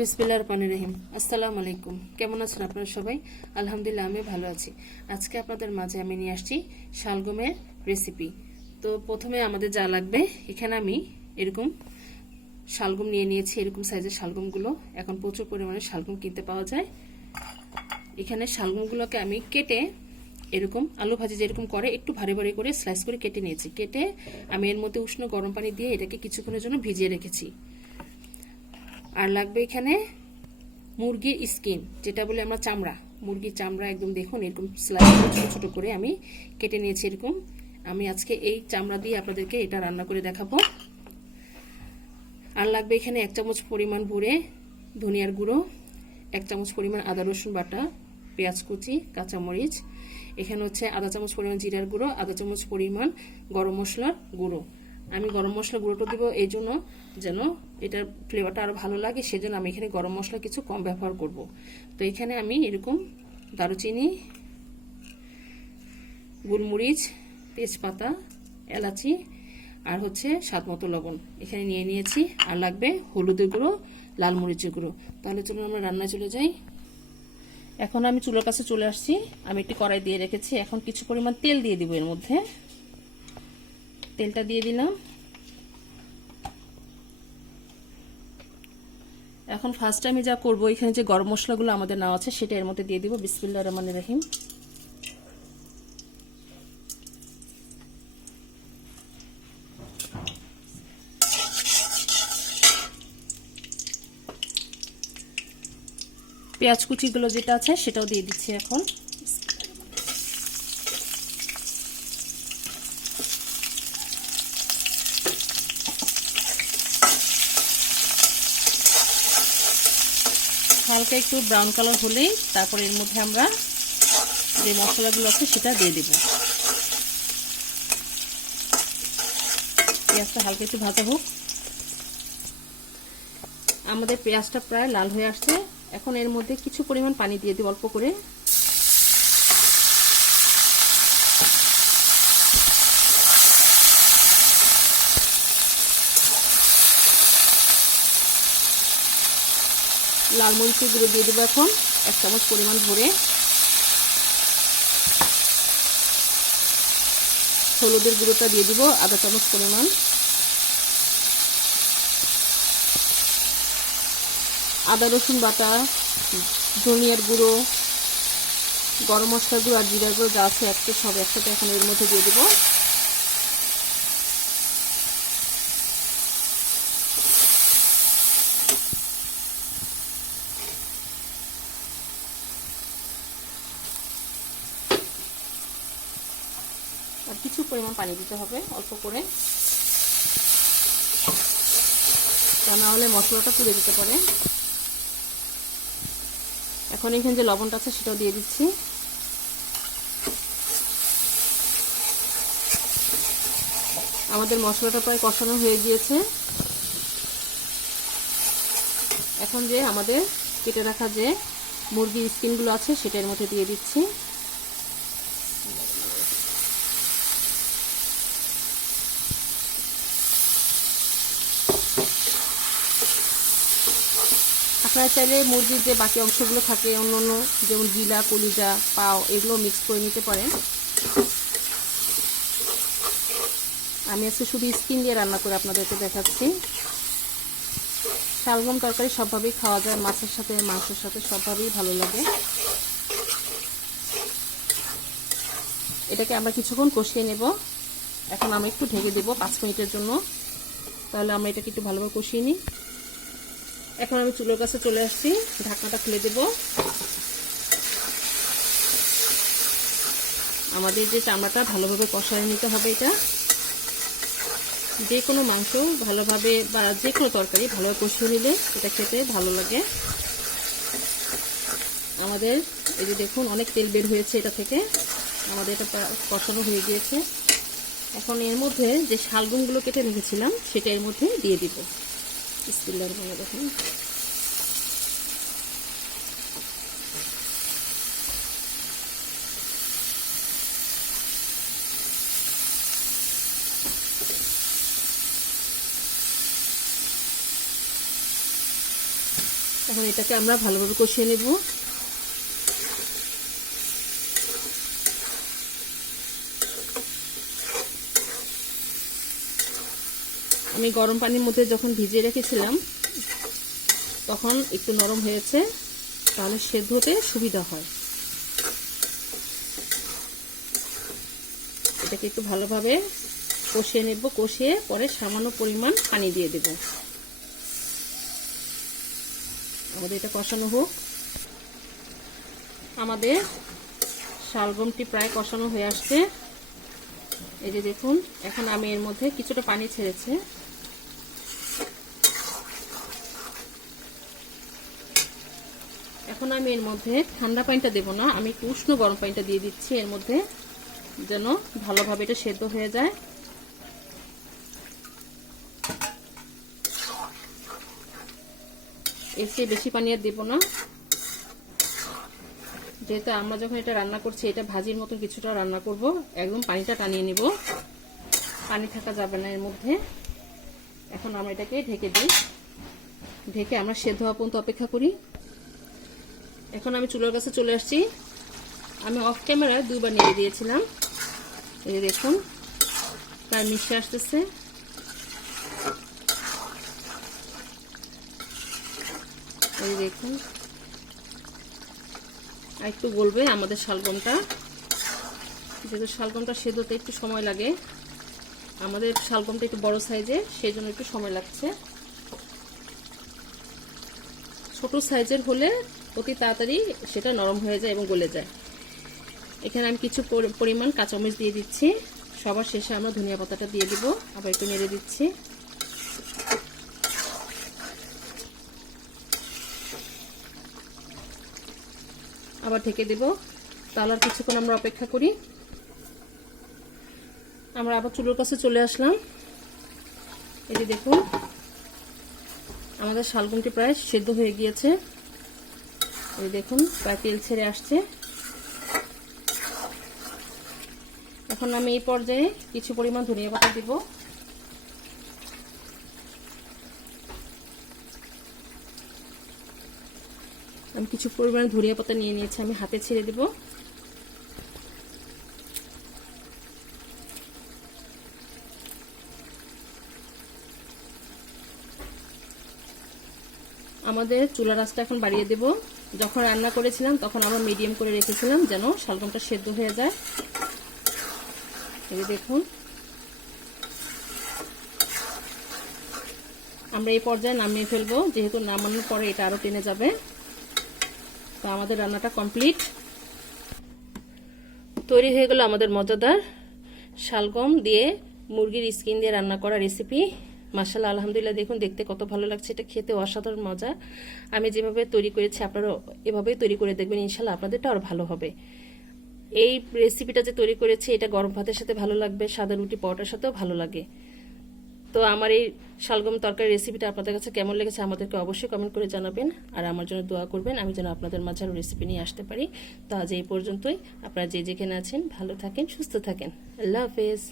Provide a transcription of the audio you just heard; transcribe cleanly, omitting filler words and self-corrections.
বিসমিল্লাহির রহমানির রহিম। আসসালামু আলাইকুম। কেমন আছেন আপনারা সবাই? আলহামদুলিল্লাহ আমি ভালো আছি। আজকে আপনাদের মাঝে আমি নিয়ে আসছি শালগমের রেসিপি। তো প্রথমে আমাদের যা লাগবে, এখানে আমি এরকম শালগম নিয়ে নিয়েছি। এরকম সাইজের শালগমগুলো এখন প্রচুর পরিমাণে শালগম কিনতে পাওয়া যায়। এখানে শালগমগুলোকে আমি কেটে এরকম আলু ভাজি যেরকম করে একটু ভারী ভারী করে স্লাইস করে কেটে নিয়েছি। কেটে আমি এর মধ্যে উষ্ণ গরম পানি দিয়ে এটাকে কিছুক্ষণের জন্য ভিজিয়ে রেখেছি। আর লাগবে এখানে মুরগির স্কিন, যেটা বলে আমরা চামড়া, মুরগির চামড়া একদম দেখুন এরকম স্লাইস করে ছোট ছোট করে আমি কেটে নিয়েছি। এরকম আমি আজকে এই চামড়া দিয়ে আপনাদেরকে এটা রান্না করে দেখাবো। আর লাগবে এখানে 1 চামচ পরিমাণ ভরে ধনিয়ার গুঁড়ো, 1 চামচ পরিমাণ আদা রসুন বাটা, পেঁয়াজ কুচি, কাঁচামরিচ, এখানে হচ্ছে আধা চামচ পরিমাণ জিরার গুঁড়ো, আধা চামচ পরিমাণ গরম মশলার গুঁড়ো। আমি গরম মশলা গুঁড়োটা দিব এই জন্য যেন এটার ফ্লেভারটা আরো ভালো লাগে, সেজন্য আমি এখানে গরম মশলা কিছু কম ব্যবহার করব। তো এখানে আমি এরকম দারুচিনি, গোলমরিচ, তেজপাতা, এলাচি আর হচ্ছে স্বাদ মতো লবণ এখানে নিয়ে নিয়েছি। আর লাগবে হলুদের গুঁড়ো, লাল মরিচের গুঁড়ো। তাহলে চলুন আমরা রান্নায় চলে যাই। এখন আমি চুলার কাছে চলে আসছি। আমি একটি কড়াই দিয়ে রেখেছি। এখন কিছু পরিমাণ তেল দিয়ে দিব এর মধ্যে। তেলটা দিয়ে দিলাম। এখন ফার্স্ট আমি যা করব, এখানে যে গরম মশলাগুলো আমাদের নেওয়া আছে সেটা এর মধ্যে দিয়ে দিব। বিসমিল্লাহির রহমানির রহিম। পেঁয়াজ কুচিগুলো যেটা আছে সেটাও দিয়ে দিচ্ছি এখন। হালকা একটু ব্রাউন কালার হলেই তারপর এর মধ্যে আমরা যে মশলাগুলো আছে সেটা দিয়ে দেব। পেঁয়াজটা হালকা একটু ভাজা হোক। আমাদের পেঁয়াজটা প্রায় লাল হয়ে আসছে। এখন এর মধ্যে কিছু পরিমাণ পানি দিয়ে দেব, অল্প করে। লাল মরিচের গুঁড়ো দিয়ে দেবো এখন 1 চামচ পরিমাণ ভরে। হলুদের গুঁড়োটা দিয়ে দিব আধা চামচ পরিমাণ। আদা রসুন বাটা, ধনিয়ার গুঁড়ো, গরম মশলার গুঁড়ো আর জিরার গুঁড়ো যা আছে সব একসাথে এখন এর মধ্যে দিয়ে দেবো। আর কিছু পরিমাণ পানি দিতে হবে অল্প করে, তা না হলে মশলাটা পুড়ে যেতে পারে। এখন এখানে যে লবণটা আছে সেটাও দিয়ে দিচ্ছি। আমাদের মশলাটা প্রায় কষানো হয়ে গিয়েছে। এখন যে আমাদের কেটে রাখা যে মুরগির স্কিনগুলো আছে সেটার মধ্যে দিয়ে দিচ্ছি। আপনারা চাইলে মুরগির যে বাকি অংশগুলো থাকে অন্য যেমন গিলা, কলিজা, পাও এগুলো মিক্স করে নিতে পারেন। আমি আজকে শুধু স্কিন দিয়ে রান্না করে আপনাদেরকে দেখাচ্ছি। শালগম তরকারি সবভাবেই খাওয়া যায়, মাছের সাথে, মাংসের সাথে সবভাবেই ভালো লাগে। এটাকে আমরা কিছুক্ষণ কষিয়ে নেব। এখন আমি একটু ঢেকে দেব 5 মিনিটের জন্য। তাহলে আমরা এটাকে একটু ভালোভাবে কষিয়ে নিই। এখন আমি চুলোর কাছে চলে আসছি, ঢাকনাটা খুলে দেব। আমাদের যে চামড়াটা ভালোভাবে কষায় নিতে হবে। এটা যে কোনো মাংস ভালোভাবে বা যে কোনো তরকারি ভালোভাবে কষিয়ে নিলে এটা খেতে ভালো লাগে। আমাদের এই যে দেখুন অনেক তেল বের হয়েছে এটা থেকে, আমাদের এটা কষানো হয়ে গিয়েছে। এখন এর মধ্যে যে শালগমগুলো কেটে রেখেছিলাম সেটা এর মধ্যে দিয়ে দিব। বিসমিল্লাহির রহমানির রহিম। এখন এটাকে আমরা ভালোভাবে কষিয়ে নেব। আমি গরম পানির মধ্যে যখন ভিজিয়ে রেখেছিলাম তখন একটু নরম হয়েছে, তাহলে সেদ্ধ হতে সুবিধা হয়। এটাকে একটু ভালোভাবে কষিয়ে নেব, কষিয়ে পরে সামান্য পরিমাণ পানি দিয়ে দেব। আমাদের এটা কষানো হোক। আমাদের শালগমটি প্রায় কষানো হয়ে আসছে। এই যে দেখুন, এখন আমি এর মধ্যে কিছুটা পানি ছেড়েছে। এখন আমি এর মধ্যে ঠান্ডা পানিটা দেব না, আমি একটু উষ্ণ গরম পানিটা দিয়ে দিচ্ছি এর মধ্যে, যেন ভালোভাবে এটা সেদ্ধ হয়ে যায়। এর চেয়ে বেশি পানি আর দেব না, যেহেতু আমরা যখন এটা রান্না করছি এটা ভাজির মতন কিছুটা রান্না করব। একদম পানিটা টানিয়ে নিব, পানি থাকা যাবে না এর মধ্যে। এখন আমরা এটাকে ঢেকে দিই, ঢেকে আমরা সেদ্ধ হওয়া পর্যন্ত অপেক্ষা করি। এখন আমি চুলার কাছে চলে আসছি। আমি অফ ক্যামেরায় 2 বার নেড়ে দিয়েছিলাম। এই দেখুন প্রায় মিশে আসতেছে। এই দেখুন আর একটু গলবে আমাদের শালগমটা, যেহেতু শালগমটা সেদ্ধতে একটু সময় লাগে। আমাদের শালগমটা একটু বড় সাইজের, সেই জন্য একটু সময় লাগছে। ছোট সাইজের হলে অতি তাড়াতাড়ি সেটা নরম হয়ে যায় এবং গলে যায়। এখানে আমি কিছু পরিমাণ কাঁচামরিচ দিয়ে দিচ্ছি। সবার শেষে আমরা ধনিয়া পাতাটা দিয়ে দিব। আবার একটু নেড়ে দিচ্ছি। আবার ঢেকে দেব, তাহলে আর কিছুক্ষণ আমরা অপেক্ষা করি। আমরা আবার চুলোর কাছে চলে আসলাম। এই যে দেখুন আমাদের শালগমটি প্রায় সেদ্ধ হয়ে গিয়েছে। এই দেখুন প্রায় তেল ছেড়ে আসছে। এখন আমি এই পর্যায়ে কিছু পরিমাণ ধনিয়া পাতা দিব। আমি কিছু পরিমাণ ধনিয়া পাতা নিয়ে নিয়েছি, আমি হাতে ছেড়ে দেব। আমাদের চুলার আঁচটা এখন বাড়িয়ে দেব। যখন রান্না করেছিলাম তখন আমরা মিডিয়াম করে রেখেছিলাম যেন শালগমটা সেদ্ধ হয়ে যায়। এই দেখুন আমরা এই পর্যায়ে নামিয়ে ফেলবো, যেহেতু নামানোর পরে এটা আরো টেনে যাবে। তো আমাদের রান্নাটা কমপ্লিট, তৈরি হয়ে গেল আমাদের মজাদার শালগম দিয়ে মুরগির স্কিন দিয়ে রান্না করা রেসিপি। মাশাআল্লাহ, আলহামদুলিল্লাহ, দেখুন দেখতে কত ভালো লাগছে। এটা খেতে অসাধারণ মজা। আমি যেভাবে তৈরি করেছি আপনারা এভাবেই তৈরি করে দেখবেন, ইনশাআল্লাহ আপনাদেরটা আরো ভালো হবে। এই রেসিপিটা যে তৈরি করেছি এটা গরম ভাতের সাথে ভালো লাগবে, সাদা রুটি পরোটার সাথেও ভালো লাগে। তো আমার এই শালগম তরকারি রেসিপিটা আপনাদের কাছে কেমন লেগেছে আমাদেরকে অবশ্যই কমেন্ট করে জানাবেন। আর আমার জন্য দোয়া করবেন, আমি যেন আপনাদের মাঝে আরো রেসিপি নিয়ে আসতে পারি। তো আজ এই পর্যন্তই। আপনারা যে যেখানে আছেন ভালো থাকেন, সুস্থ থাকেন। আল্লাহ হাফেজ।